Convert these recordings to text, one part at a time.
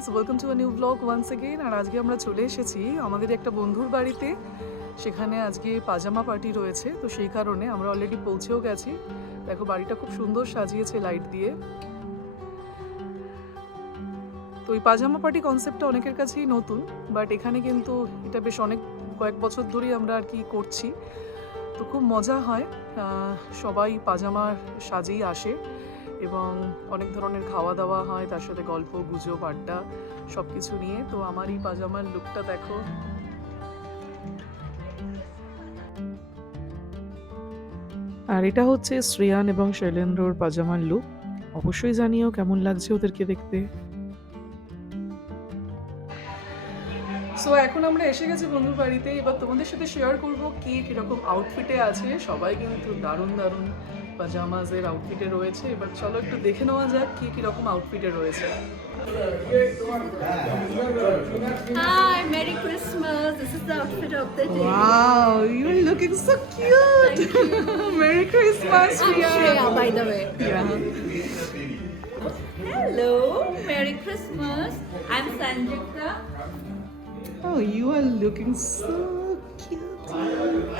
Friends, welcome to a new blog once again. আর আজকে আমরা চলে এসেছি আমাদের একটা বন্ধুর বাড়িতে। সেখানে আজকে পাজামা পার্টি রয়েছে, তো সেই কারণে আমরা অলরেডি পৌঁছেও গেছি। দেখো বাড়িটা খুব সুন্দর সাজিয়েছে লাইট দিয়ে। তো এই পাজামা পার্টি কনসেপ্টটা অনেকের কাছেই নতুন, বাট এখানে কিন্তু এটা বেশ কয়েক বছর ধরেই আমরা আর কি করছি। তো খুব মজা হয়, সবাই পাজামার সাজেই আসে এবং অনেক ধরনের খাওয়া দাওয়া হয়, তার সাথে গল্প গুজব আড্ডা সব কিছু নিয়ে। তো আমার এই পাজামার লুকটা দেখো। আর এটা হচ্ছে শ্রেয়ান এবং শৈলেন্দ্রর পাজামার লুক। অবশ্যই জানিও কেমন লাগছে ওদেরকে দেখতে। সো এখন আমরা এসে গেছি বন্ধুর বাড়িতে। এবার তোমাদের সাথে শেয়ার করবো কে কিরকম আউটফিটে আছে। সবাই কিন্তু দারুণ দারুণ পাজামাজের আউটফিটে রয়েছে। এবার চলো একটু দেখে নেওয়া যাক কে কিরকম আউটফিটে রয়েছে। Hi, Merry Christmas. This is the outfit of the day. Wow, you're looking so cute. Thank you. Merry Christmas, I'm Shreya. Shreya, by the way. Yeah. Hello, Merry Christmas. I'm Sanjukta. Oh, you are looking so cute.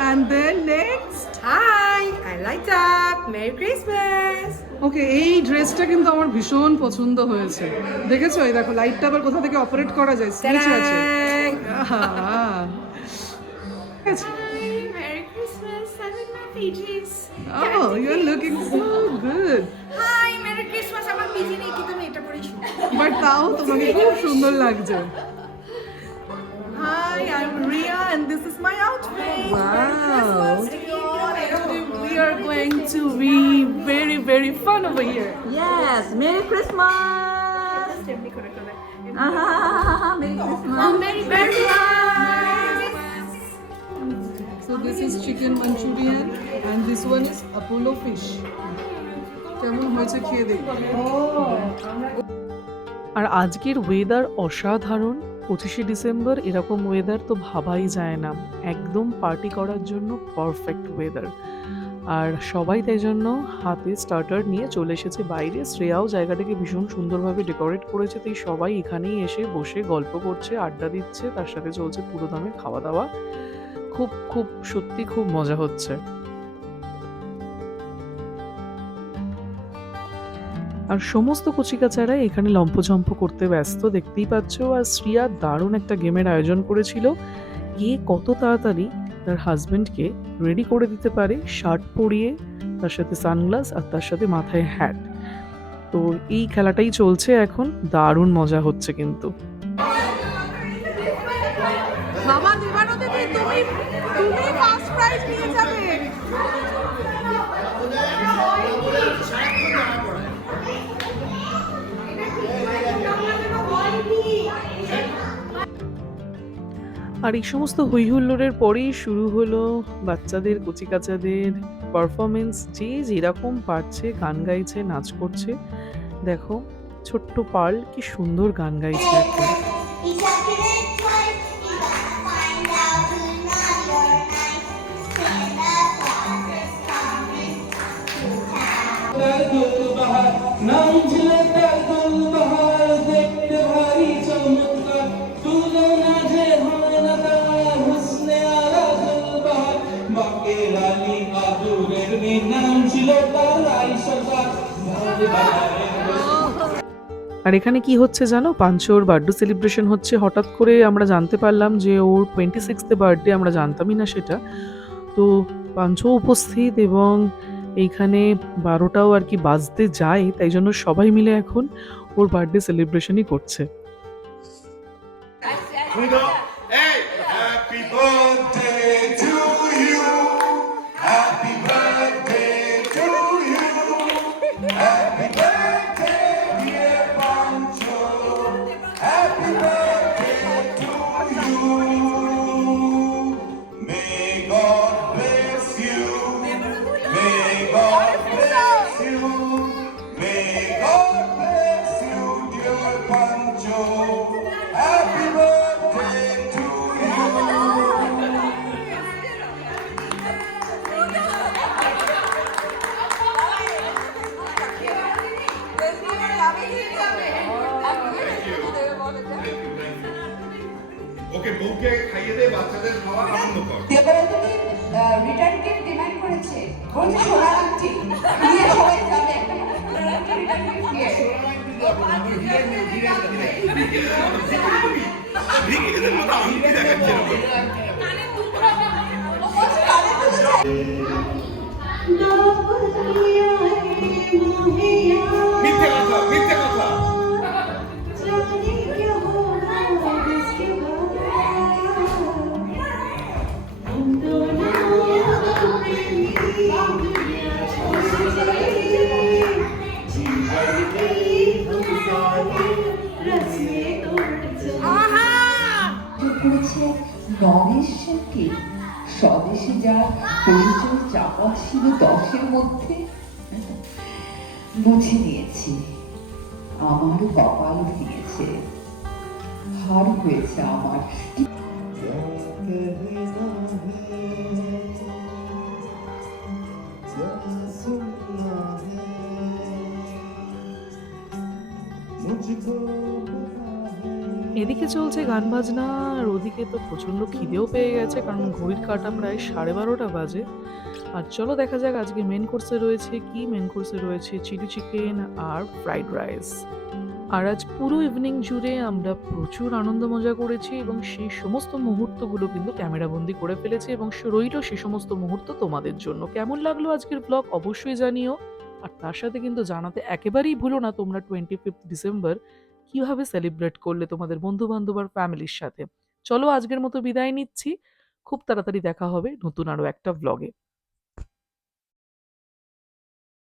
And then next. Hi, I light up. Merry Christmas. ওকে, এই ড্রেসটা কিন্তু আমার ভীষণ পছন্দ হয়েছে। দেখেছো, এই দেখো লাইটটা আবার কোথা থেকে অপারেট করা যায়, সুইচ আছে। আহা। Hi, Merry Christmas. I'm in my PJs. Oh, you're looking so good. Hi, Merry Christmas. আমার পিজি নেই কিন্তু আমি এটা পরেই শুনি। বাট তাও তোমাকে খুব সুন্দর লাগছে। Hi, I'm Ria and this is my outfit. Merry Wow. Christmas to you all. We are going to be very, very fun over here. Yes, Merry Christmas. এমনি করে করে। Merry Christmas. Merry Christmas. So this is chicken Manchurian and this one is Apollo fish. কেমন হয়েছে খেয়ে দেখো। আর আজকের weather অসাধারণ। 25শে December এরকম ওয়েদার তো ভাবাই যায় না। একদম পার্টি করার জন্য পারফেক্ট ওয়েদার। আর সবাই তাই জন্য হাতে স্টার্টার নিয়ে চলে এসেছে বাইরে। শ্রেয়াও জায়গাটাকে ভীষণ সুন্দরভাবে ডেকোরেট করেছে, তাই সবাই এখানেই এসে বসে গল্প করছে, আড্ডা দিচ্ছে, তার সাথে চলছে পুরো দামে খাওয়া দাওয়া। খুব খুব সত্যি খুব মজা হচ্ছে। আর সমস্ত কচিকাচারা এখানে লম্পঝম্প করতে ব্যস্ত, দেখতেই পাচ্ছ। আর শ্রিয়া দারুণ একটা গেমের আয়োজন করেছিল। কে কত তাড়াতাড়ি তার হাজবেন্ডকে রেডি করে দিতে পারে, শার্ট পরিয়ে, তার সাথে সানগ্লাস আর তার সাথে মাথায় হ্যাট। তো এই খেলাটাই চলছে এখন, দারুণ মজা হচ্ছে কিন্তু। বাবা দিবানতে তুমি ফার্স্ট প্রাইজ নিয়ে যাবে। আর এই সমস্ত হইহুল্লোড়ের পরেই শুরু হলো বাচ্চাদের, কচিকাচাদের পারফরমেন্স। যে যেরকম পারছে গান গাইছে, নাচ করছে। দেখো ছোট্ট পার্ল কি সুন্দর গান গাইছে এখন। আর এখানে কি হচ্ছে জানো, পাঞ্চোর বার্থডে সেলিব্রেশন হচ্ছে। হঠাৎ করে আমরা জানতে পারলাম যে ওর 26th বার্থডে, আমরা জানতামই না সেটা। তো পাঞ্চও উপস্থিত এবং এইখানে 12টাও আর কি বাজতে যায়, তাই জন্য সবাই মিলে এখন ওর বার্থডে সেলিব্রেশনই করছে। Hey, happy birthday to you. Happy birthday to you. Happy birthday, dear Pancho. Happy birthday to you. May God bless you. May God bless you. May God bless you, dear Pancho. Happy birthday to you. ওকে বউকে খাইয়ে দে, বাচ্চাদের খাওয়া আনন্দ কর। Debarati return gift demand করেছে, বলছে সোনার আংটি নিয়ে সবাই যাবে, একটা সোনার আংটি রিটার্ন গিফট নিয়ে। ভিকিরিদের মতো আংটি দেখাচ্ছে এরকম। ও বলছে কানে তুলেছে। মিথ্যে কথা, মিথ্যে কথা। করেছে নরেশকে স্বদেশে যার পরিচয় চাপা ছিল 10-এর মধ্যে, বুঝে নিয়েছি আমার কপাল ভেঙেছে, হার হয়েছে আমার। এদিকে চলছে গান বাজনা, আর ওদিকে তো প্রচণ্ড খিদেও পেয়ে গেছে, কারণ ঘড়ির কাঁটা প্রায় 12:30 বাজে। আর চলো দেখা যাক আজকে মেন কোর্সে রয়েছে কি। মেন কোর্সে রয়েছে চিলি চিকেন আর ফ্রাইড রাইস। আর আজ পুরো ইভিনিং জুড়ে আমরা প্রচুর আনন্দ মজা করেছি, এবং সেই সমস্ত মুহূর্তগুলো কিন্তু ক্যামেরাবন্দি করে ফেলেছি, এবং রইল সে সমস্ত মুহূর্ত তোমাদের জন্য। কেমন লাগলো আজকের ব্লগ অবশ্যই জানিও। আর তার সাথে কিন্তু জানাতে একেবারেই ভুলো না তোমরা 25 ডিসেম্বর কিভাবে সেলিব্রেট করলে তোমাদের বন্ধু বান্ধব আর ফ্যামিলির সাথে। চলো আজকের মতো বিদায় নিচ্ছি, খুব তাড়াতাড়ি দেখা হবে নতুন আরো একটা ব্লগে।